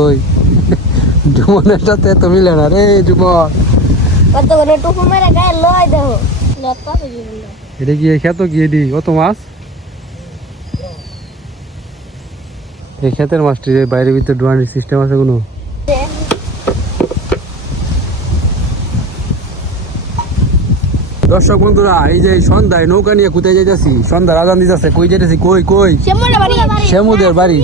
ওই। জুমনের সাথে তো মিলে না রে জুমন টুকু মেরে গায়ে লয় এটা গিয়ে খেত গিয়ে দি। অত মাছ? এই মাছটি ভিতরে ডুয়ানির সিস্টেম আছে কোনো? দর্শক বন্ধুরা এই যে সন্ধ্যায় নৌকা নিয়ে কোথায় যাইতেছি? সন্ধ্যা রাজান দিতেছে। কই যাইতেছি? কই কই? শ্যামুদের বাড়ি।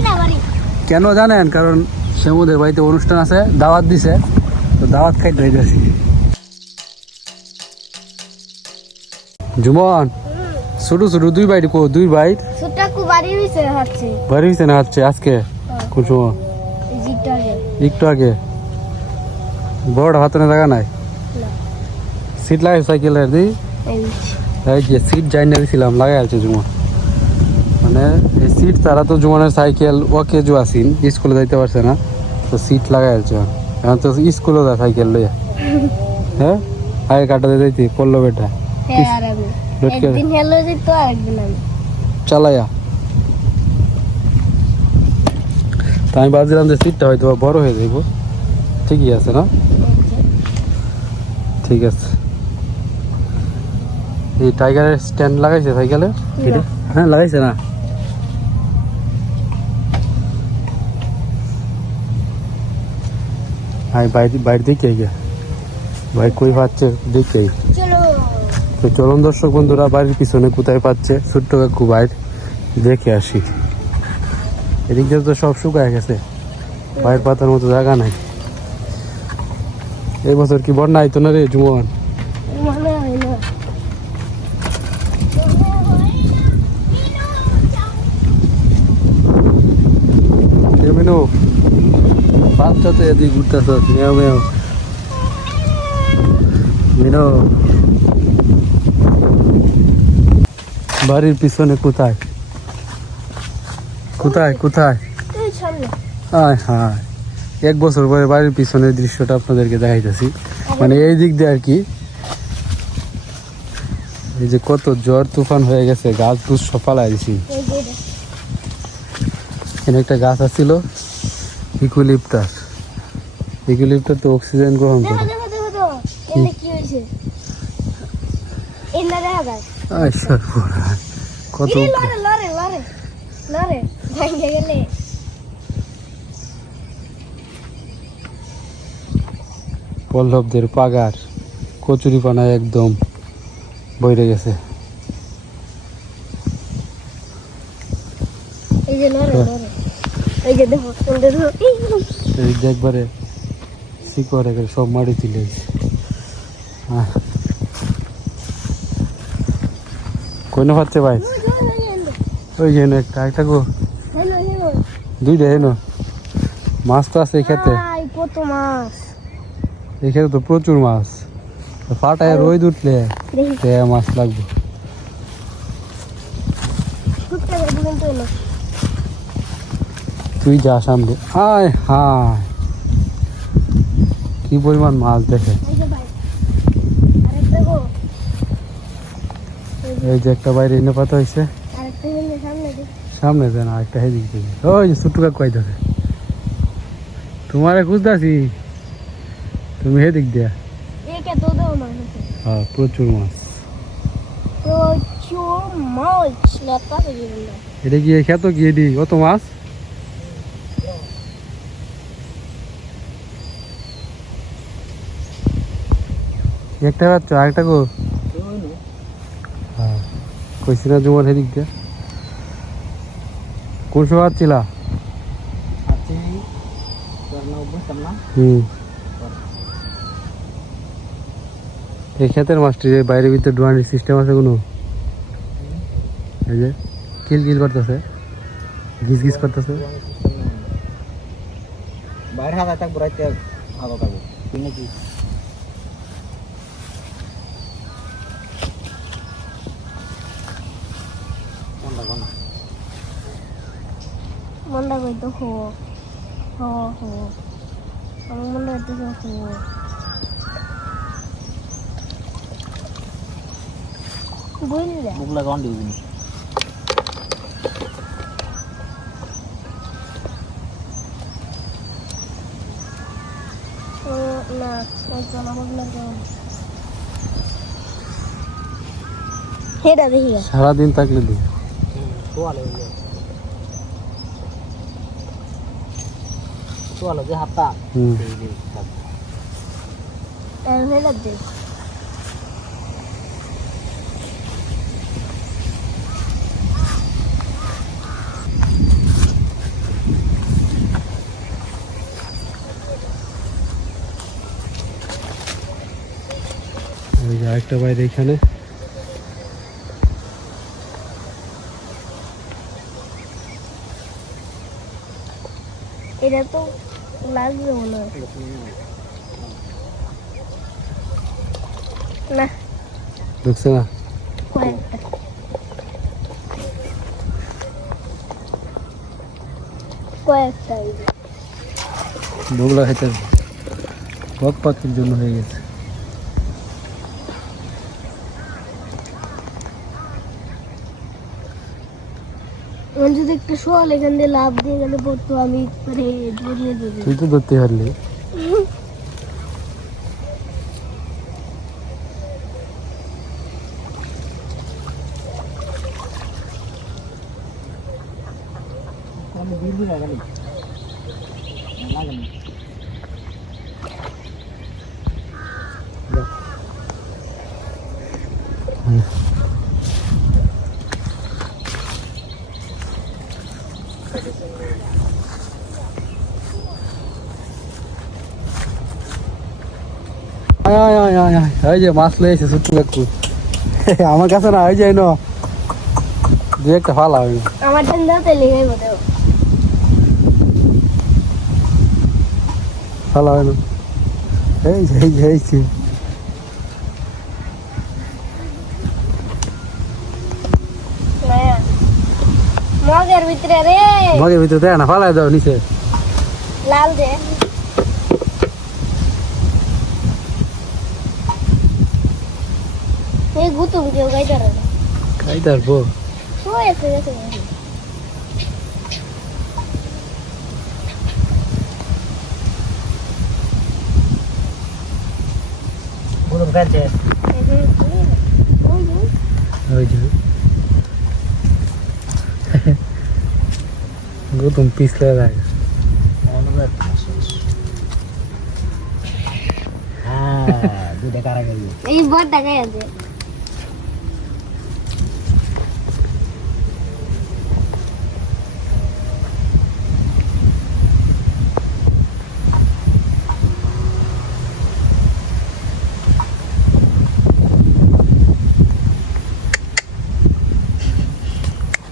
কেন জানেন? কারণ শ্যামুদের বাড়িতে অনুষ্ঠান আছে দাওয়াত দিছে তো দাওয়াত খাইতে যাইতেছি। জুমন ছোট ছোট দুই বাইট কো দুই বাইট বাড়ি হইছে হচ্ছে বাড়ি হইছে না হচ্ছে আজকে? কোন সময়? একটু আগে। বড় হাতে জায়গা নাই? সিট লাগাই সাইকেলের দি? সিট যাই না দিছিলাম লাগাই আছে জুমন। মানে এই সিট ছাড়া তো জুমনের সাইকেল ওকে জু আসিন স্কুলে যাইতে পারছে না তো সিট লাগাই আছে এখন। তো স্কুলে যা সাইকেল লইয়া। হ্যাঁ? আগে কাটাতে যাইতি পড়ল বেটা। হ্যাঁ চালাইয়া তা আমি। ভাবছিলাম যে সিটটা হয়তো বড় হয়ে যাইব। ঠিকই আছে না? ঠিক আছে। এই টাইগারের স্ট্যান্ড লাগাইছে সাইকেলে হ্যাঁ লাগাইছে না? আমি বাইরে বাইরে দেখে গিয়ে ভাই কই পাচ্ছে দেখে তো চলুন দর্শক বন্ধুরা বাড়ির পিছনে কোথায় পাচ্ছে ছোট্ট কাকু বাইর দেখে আসি এদিক দিয়ে তো সব শুকায় গেছে বাইর পাতার মতো জায়গা নাই এই বছর কি বন্যা আইতো না রে জুমন মনে হয় না এমনিও বাচ্চা তো এদিক ঘুরতেছ মেও মেও। মিনো। বাড়ির পিছনে কোথায়? কোথায় কোথায়? আয় হায়। এক বছর পরে বাড়ির পিছনের দৃশ্যটা আপনাদেরকে দেখাইতেছি। মানে এই দিক দিয়ে আর কি। এই যে কত জ্বর তুফান হয়ে গেছে গাছ গুছ দিছি। যে এটা। এখানে একটা গাছ আছিল ইকুলিপটার ইকুলিপটার তো অক্সিজেন গ্রহণ করে। কত লরে লরে লরে লরে ভাঙে গেলে। পল্লবদের পাগার কচুরি পানায় একদম বইরে গেছে। এই যে লরে লরে এই যে দেখো সুন্দর। এই এই যে করে সব মাটি তুলে। কইনে পাচ্ছে ভাই? ওই যে একটা একটা গো। দুইটা এনো। মাছ তো আছে এই খেতে কত মাছ এই খেতে তো প্রচুর মাছ। ফাটায় রোদ উঠলে মাছ লাগবে। তুই যা সামনে আয় হায়। কি পরিমাণ মাছ দেখে? এই যে আরেকটা একটা বাইরে এনে পাতা হয়েছে সামনে দেখ দেন আর একটা হেদিক দিকে ওই যে কাকু আইতাছে। তোমারে খুঁজতেছি। তুমি হেদিক দিয়া। হ্যাঁ প্রচুর মাছ। প্রচুর মাছ এটা গিয়ে খেত গিয়ে দি কত মাছ? একটা পাচ্ছ আরেকটা গো। হ্যাঁ জুমার হেদিক দিয়া। কোন সময় পাচ্ছিলা হুম। এই যে বাইরের ভিতরে ডুয়ানির সিস্টেম আছে কোনো? এই যে, কিল কিল করতেছে, গিজ গিজ করতেছে। বাইরে হাত কোনটা কোন মনটা কইতো হো হো হো। আমার মনটা কইতো হো বুঝলে মুখ লাগান দিবি না গা। সারাদিন থাকলে দি। তোয়ালে যে আরেকটা বাইরে এখানে এটা তো লাগবে মনে হয়। না। ঢুকছে না? কয়েকটা। কয়েকটা খেতে বক পাখির জন্য হয়ে গেছে। আমার যদি একটা শোয়াল এখান দিয়ে লাভ দিয়ে গেলে পড়তো আমি করে ধরিয়ে দেবো তুই তো ধরতে পারলি। আমি দিল্লি না গেলি লাগে না আয় এই যে মাছ এসে ছোট্ট কাকু আমার কাছে না ওই যে ন দু একটা ফালা ওই আমার ঠান্ডাতে লেগে বোধ ফালা হয় এই যে এই যে এই যে। মগের ভিতরে রে। মগের ভিতরে না ফালাই দাও নিচে। লাল যে গুতুম কেউ গাইতে পারে না। খাই তারপো সবাই একটা গেছে গৌতম পিছলে রাখ হ্যাঁ এই বড় টাকাই আছে খাই না খাই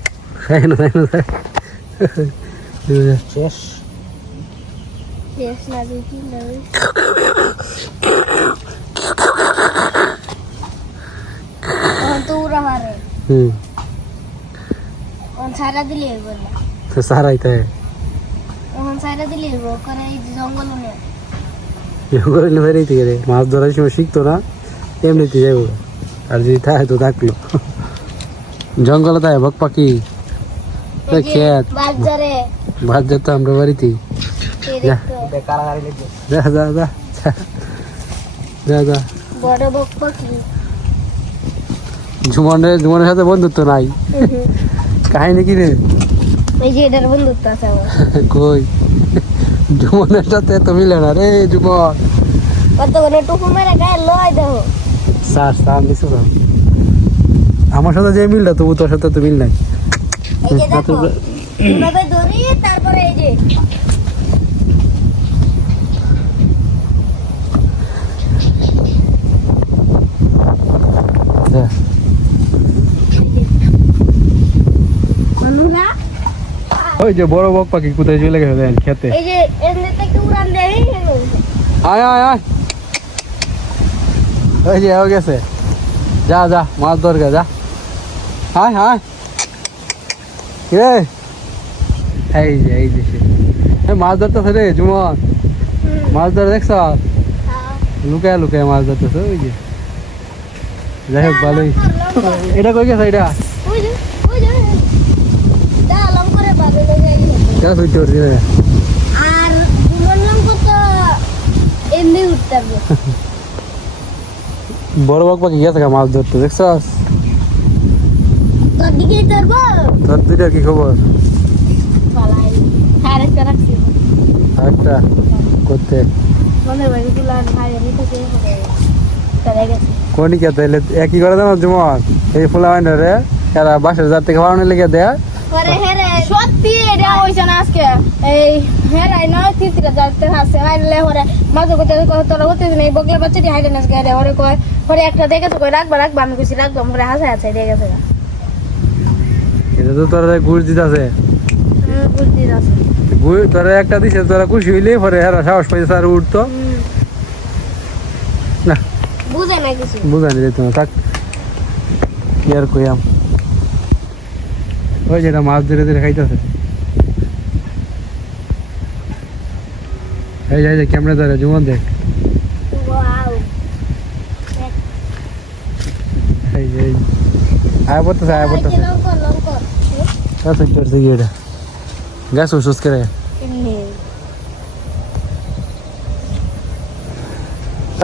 না খাই শেষ শেষ না দেখি না ওই। তখন তো উড়া মারে হুম তখন সারা দিলে হইব না তো সারাইতে তখন সারা দিলে হইব করে এই যে জঙ্গল মাছ ধরার সময় শিখতো না এমনিতে যাইব আর যদি থাকে তো থাকল জঙ্গলে থাকে বক পাখি খেত ভাত যেত আমরা বাড়িতে যা। ঝুমনের ঝুমনের সাথে বন্ধুত্ব নাই। কাহিনী কি রে? কই? ঝুমনের সাথে তো মিলে না রে ঝুমন। আমার সাথে যে মিলটা তবু তোর সাথে তো মিল নাই। এই যে দেখো এইভাবে ধরি তারপরে এই যে যা। বন্ধুরা ওই যে বড় বক পাখি কোথায় চলে গেছে দেন খেতে। এই যে এমনি থেকে উড়ান দেয় আয় আয় আয়। ওই যে হয়ে গেছে। যা যা মাছ ধর গে, যা। আয় আয়। রে এই যে এই যে মাছ ধরতেছে রে জুমন। মাছ ধরে দেখছ? লুকায় লুকায় মাছ ধরতেছে ওই যে। যাই হোক ভালোই। এটা কই গেছে এটা? বড় বক পাখি গেছে মাছ ধরতে দেখছস? তোর দিকেই তারবো তোর দুইটার কি খবর? হ্যাঁ আরেকটা? করতে। কোনি কে তাইলে একই করে দাও জুমন এই ফুলা হয় না রে? এরা বাসার খাওয়ানো লেগে দেয়া। সত্যি এটা হইছে না আজকে? এই তিতিরা যাতে হরে মাঝে করতে তোরা হতে দিন বগলা বাচ্চাটি আজকে হরে কয় হরে একটা দেখেছ কই রাখবা রাখবা আমি কইছি রাখবা হরে হাসে হাসে দিয়ে গেছে এটা তো তোরা গুড় দিতেছে। বুঝতে তোরা একটা দিছে তোরা খুশি হইলে পরে এরা সাহস পাইছে আর উঠতো না। বুঝে না কিছু। যেত না থাক। কি আর কইয়াম। ওই যেটা মাছ ধরে ধরে খাইতেছে। এই যে এই ক্যামেরা ধরে জুমন দেখ। যে যে। আয় পড়তেছে আয় পড়তেছে। কি এটা করে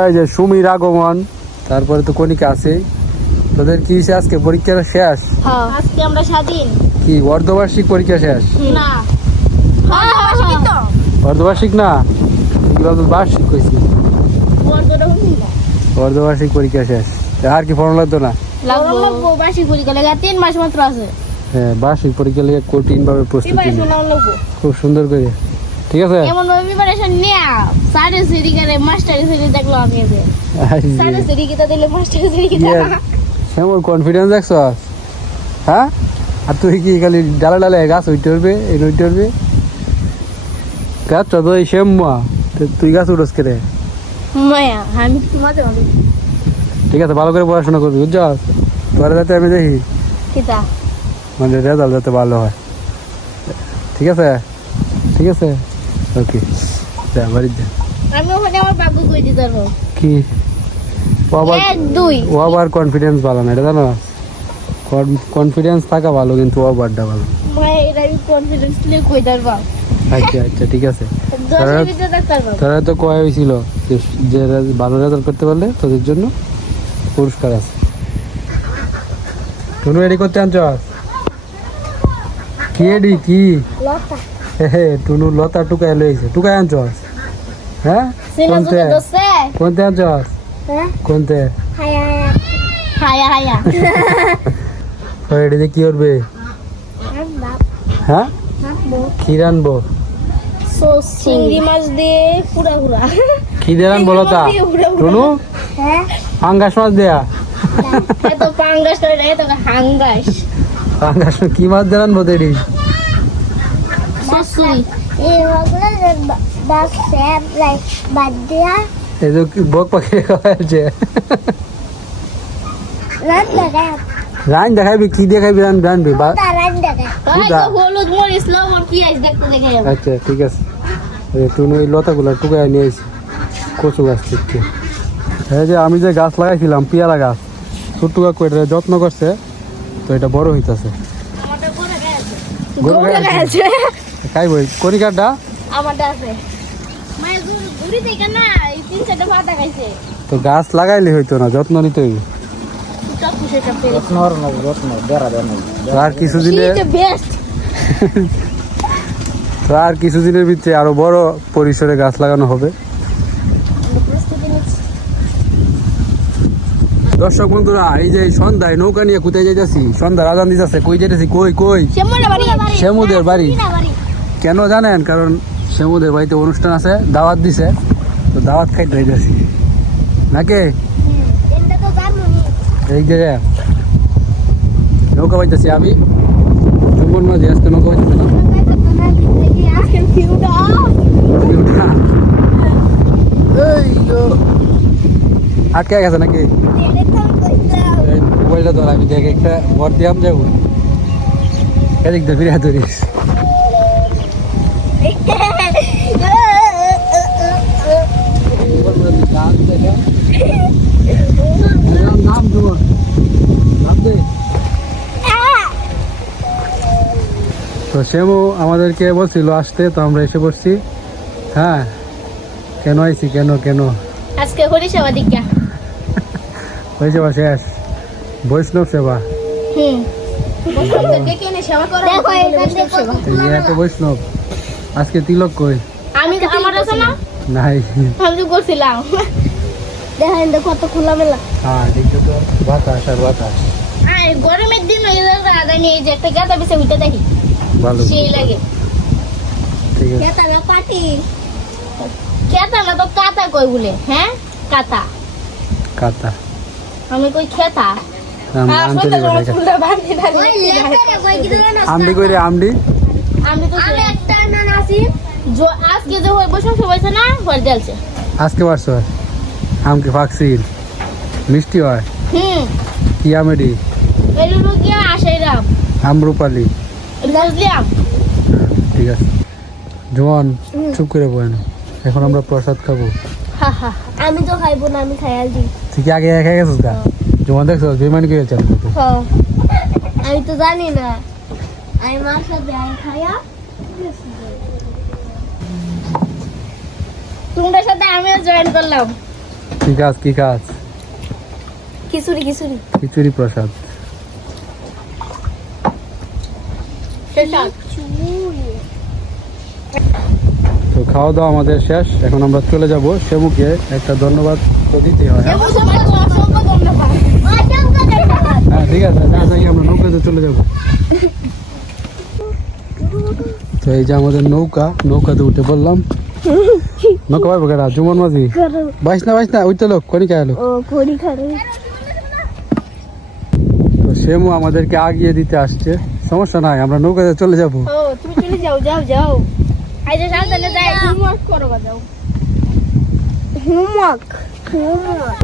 এই যে সুমির আগমন তারপরে তো কণিকা আছে। তোদের কি হয়েছে আজকে? পরীক্ষা শেষ? হ্যাঁ। আজকে আমরা স্বাধীন। কি অর্ধবার্ষিক পরীক্ষা শেষ? না। হ্যাঁ হ্যাঁ অর্ধবার্ষিক না? বার্ষিক কইছি। অর্ধবার্ষিক পরীক্ষা শেষ। তা আর কি ফর্ম লাগতো না? লাগবো। তিন মাস মাত্র আছে। হ্যাঁ বার্ষিক পরীক্ষা লিগে কঠিন ভাবে প্রস্তুতি খুব সুন্দর করে। ঠিক আছে? এমন ভাবে প্রিপারেশন নেয়া। সাড়ে সিরি করে মাস্টার সিরি দেখল আমি সাড়ে সিরি কিতা দিলে মাস্টার সিরি কিতা সেমন কনফিডেন্স দেখছ? হ্যাঁ? আর তুই কি খালি ডালা ডালে গাছ উঠতে পারবে এই উঠতে তো এই সেম মা তুই গাছ উঠোস করে মায়া আমি মাঝে মাঝে। ঠিক আছে ভালো করে পড়াশোনা করবি বুঝছস? তোরা যাতে আমি দেখি। কিতা? মানে রেজাল্ট যাতে ভালো হয়। ঠিক আছে? ঠিক আছে? ওকে। যা বাড়ির যা। আমি ওখানে আমার বাবু কই দিতে পারব কি? ও আবার দুই। কনফিডেন্স ভালো না এটা জানো? কনফিডেন্স থাকা ভালো কিন্তু ও আবারটা ভালো কনফিডেন্স নিয়ে কই আচ্ছা আচ্ছা ঠিক আছে। তারা- তো কয় হয়েছিল যে যে ভালো রেজাল্ট করতে পারলে তোদের জন্য পুরস্কার আছে। তুমি রেডি করতে আনছ? কি? রেডি কি হে হে টুনু লতা টুকায় লইছে টুকায় আনছ হ্যাঁ? কোনতে? জুতে কোনতে আনছ হ্যাঁ? কোনতে? হায়া হায়া। হায়া রেডি কি করবে? হ্যাঁ? কি রানবো চিংড়ি মাছ দিয়ে পুরা পুরা। কি দিয়ে রানবো লতা? টুনু? হ্যাঁ? আঙ্গাস মাছ দেয়া? এত পাঙ্গাস এত হাঙ্গাস। আঙ্গাস কি মাছ দেরি? সসুই এই যে বক পাখি খাওয়াছে রান দেখাবি কি দেখাবি রান রানবি বা হলুদ মরিচ লবণ পেঁয়াজ দেখতে দেখে আচ্ছা ঠিক আছে। এই তুমি ওই লতাগুলো টুকায় নিয়ে কচু গাছ থেকে এই যে আমি যে গাছ লাগাইছিলাম পেয়ারা গাছ ছোট্ট কাকু এটা যত্ন করছে তো এটা বড় হইতাছে। গেছে গরু গাছ গেছে খাইবই কনিকারটা আমারটা আছে? মায়ের ঘুরি থেকে না তিন চারটা পাতা খাইছে তো গাছ লাগাইলে হইতো না যত্ন নিতে হইব। তো আর কিছুদিনে বেস্ট তো আর কিছুদিনের ভিতরে আরও বড় পরিসরে গাছ লাগানো হবে প্রস্তুতি নিচ্ছি দর্শক বন্ধুরা এই যে সন্ধ্যায় নৌকা নিয়ে কোথায় যাইতেছি? সন্ধ্যা রাজান দিতেছে। কই যাইতেছি? কই কই? শ্যামুদের বাড়ি। কেন জানেন? কারণ শ্যামুদের বাড়িতে অনুষ্ঠান আছে দাওয়াত দিছে। তো দাওয়াত খাইতে যাইতেছি। নাকি? এই যে নৌকা পাইতেছি আমি। চুম্বন মাঝে আজকে নৌকা পাইতেছি। না এই গো। আটকে গেছে নাকি? ধর আমি দেখে একটা ভর দিয়াম যাব। এদিক দিয়ে ফিরে ধরিস। নাম দেবো নাম দে তো শ্যামু আমাদেরকে বলছিল আসতে তো আমরা এসে পড়ছি। হ্যাঁ কেন আইছি কেন কেন? আজকে হরিসেবা দীক্ষা বা শেষ। বৈষ্ণব সেবা। এত বৈষ্ণব আজকে তিলক কই? আমি আমার আছে না নাই। আমি তো করছিলাম দেখেন দেখো কত খোলা মেলা। হ্যাঁ দেখছ তো বাতাস আর বাতাস। আর গরমের দিন যে একটা গাদা বেশি উঠে দেখি। ভালো। সেই লাগে। ঠিক আছে। কেতা না পাটি কেতা না তো কাতা কই বলে? হ্যাঁ কাতা। কাতা। আমি কই খেতা আমডি কই রে আমডি আমি তো আমি একটা নানাসি जो আজকে যে হই বসে সবাইছে না হর দেলছে আজকে পারছ আমকে ফাঁকছিল মিষ্টি হয়। হুম। কি আমেডি এই কি আশাইরাম আমরুপালি ঠিক আছে। জোয়ান চুপ করে বলেন এখন আমরা প্রসাদ খাব। আমি তো খাইবো না আমি খাইয়াল দিই। তুই কি আগে একা গেছিস গা? জোয়ান দেখছ বেমানি করে চাল আমি তো জানি না। আমি মার সাথে আমি খাইয়া সাথে আমিও জয়েন করলাম। কি কাজ কি কাজ? খিচুড়ি খিচুড়ি। খিচুড়ি প্রসাদ। তো খাওয়া দাওয়া আমাদের শেষ। এখন আমরা চলে যাব সেমুকে। একটা ধন্যবাদ তো দিতে হ্যাঁ? হ্যাঁ? ঠিক আছে যা যাই আমরা নৌকাতে চলে যাব। তো এই যে আমাদের নৌকা নৌকাতে উঠে বললাম নৌকা পাইবো কেটা জুমন মাঝি? বাইস না বাইস না উঠতে লোক কোনি খায় লোক তো সেমু আমাদেরকে আগিয়ে দিতে আসছে। সমস্যা নাই আমরা নৌকাতে চলে যাব। ও তুমি চলে যাও যাও যাও। আইজে সাবধানে যাই। হোমওয়ার্ক করো যাও। Homework homework